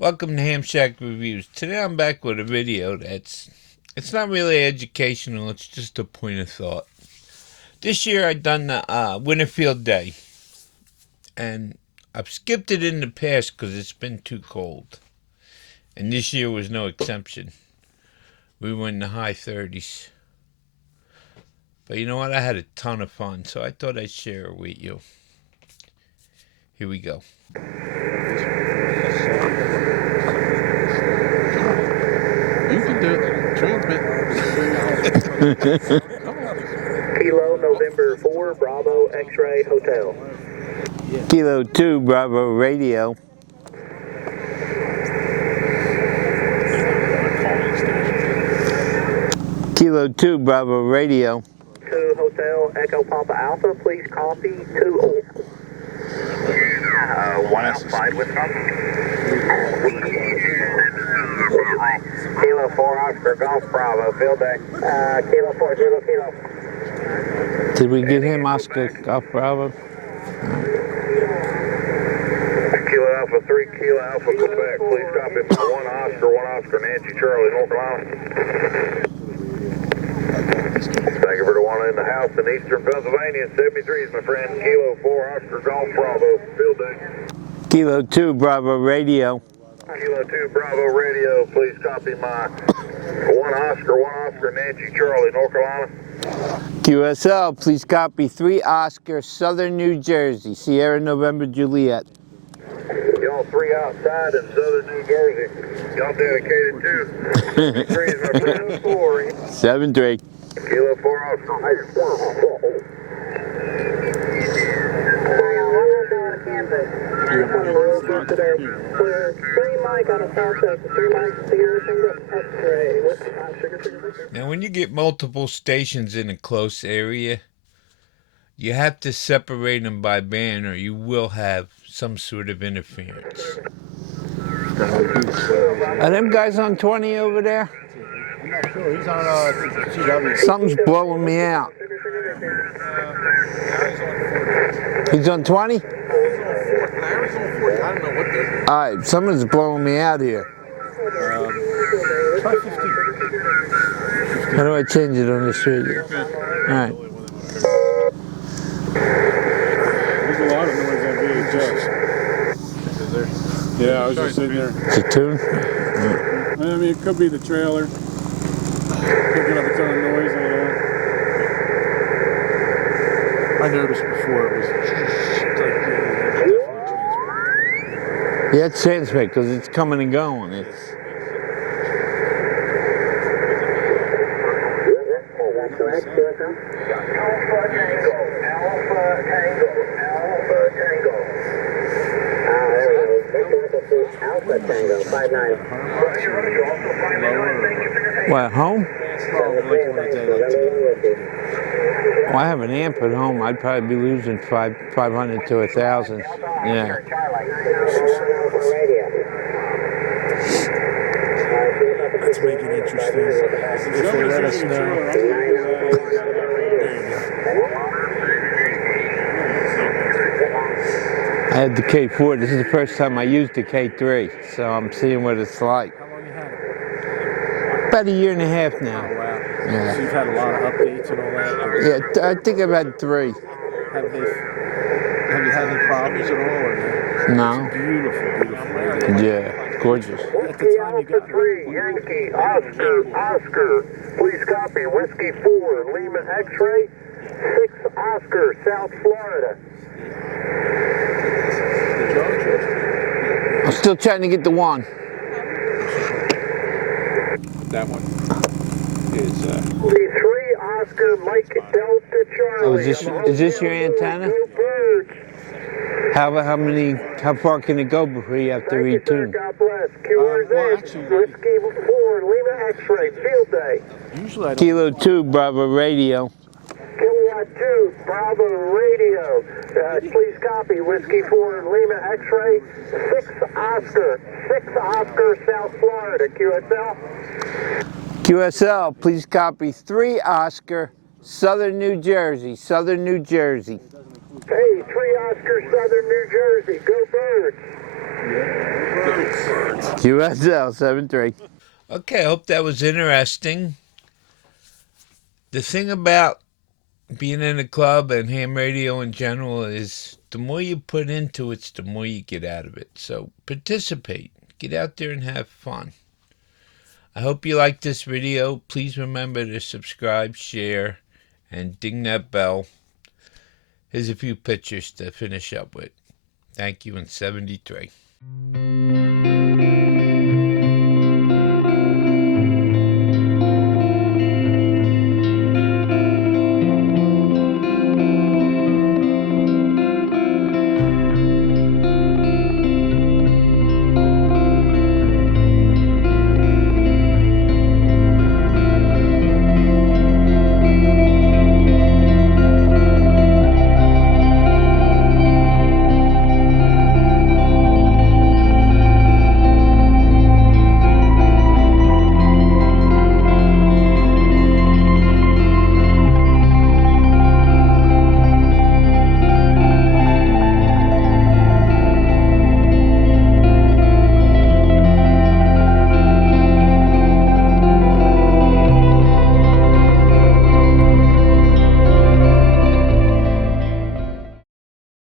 Welcome to Ham Shack Reviews. Today I'm back with a video it's not really educational, it's just a point of thought. This year I've done the winter field day, and I've skipped it in the past because it's been too cold. And this year was no exception. We were in the high 30s. But you know what? I had a ton of fun, so I thought I'd share it with you. Here we go. You can do it. Transmit. Kilo November 4, Bravo X-Ray Hotel. Kilo 2, Bravo Radio. Kilo 2, Bravo Radio. 2 Hotel Echo Papa Alpha, please copy 2 1 outside with Kilo 4 Oscar Golf Bravo, field day. Kilo 4, Kilo. Did we give him Oscar Golf Bravo? Kilo Alpha 3, Kilo Alpha Quebec, please copy 1 Oscar Nancy Charlie, North Carolina. Thank you for the one in the house in eastern Pennsylvania, 73s, my friend. Kilo 4 Oscar Golf Bravo, field day. Kilo 2, Bravo Radio. Kilo 2 Bravo Radio, please copy my 1 Oscar Nancy Charlie, North Carolina. QSL, please copy 3 Oscar, Southern New Jersey, Sierra November Juliet. Y'all 3 outside in Southern New Jersey. Y'all dedicated to 3's my friend 4. 7-3. Kilo 4 Oscar. Now, when you get multiple stations in a close area, you have to separate them by band or you will have some sort of interference. Are them guys on 20 over there? I'm not sure. He's on CW. Something's blowing me out. He's on 20? I don't know what they're. Alright, someone's blowing me out here. Try 15. How do I change it on this radio? Alright. There's a lot of noise on VHS. Yeah, I was just sitting there. It's a tune? I mean, it could be the trailer picking up a ton of noise. I noticed before it was Yeah, it's transmit because it's coming and going. It's Alpha Tango 59. what, at home? Well, I have an amp at home. I'd probably be losing 500 to 1,000. Yeah. Let's make it interesting. If they let us know. I had the K4. This is the first time I used the K3, so I'm seeing what it's like. How long you had it? About a year and a half now. Oh, wow. Yeah. So you've had a lot of updates and all that? Yeah, I think I've had 3. Have you had any problems at all? Or No. It's beautiful, beautiful radio. Yeah, gorgeous. At the time you got 3 Yankee Oscar, please copy Whiskey 4 Lima X-Ray 6 Oscar South Florida. I'm still trying to get the 1. that one is 3 Oscar Mike Delta Charlie. Oh, is this your antenna? How far can it go before you have to retune? God bless. QRZ, Whiskey 4 Lima X-Ray, field day. usually I don't. Kilo 2, Bravo Radio. Kilowatt 2, Bravo Radio. Please copy Whiskey 4 Lima X-Ray, 6 Oscar South Florida, QSL. QSL, please copy 3 Oscar, Southern New Jersey, Southern New Jersey. Hey, 3 Oscar Southern New Jersey, go Birds. QSL 73. Okay, I hope that was interesting. The thing about being in a club and ham radio in general is the more you put into it, the more you get out of it. So participate. Get out there and have fun. I hope you liked this video. Please remember to subscribe, share, and ding that bell. Here's a few pictures to finish up with. Thank you in 73.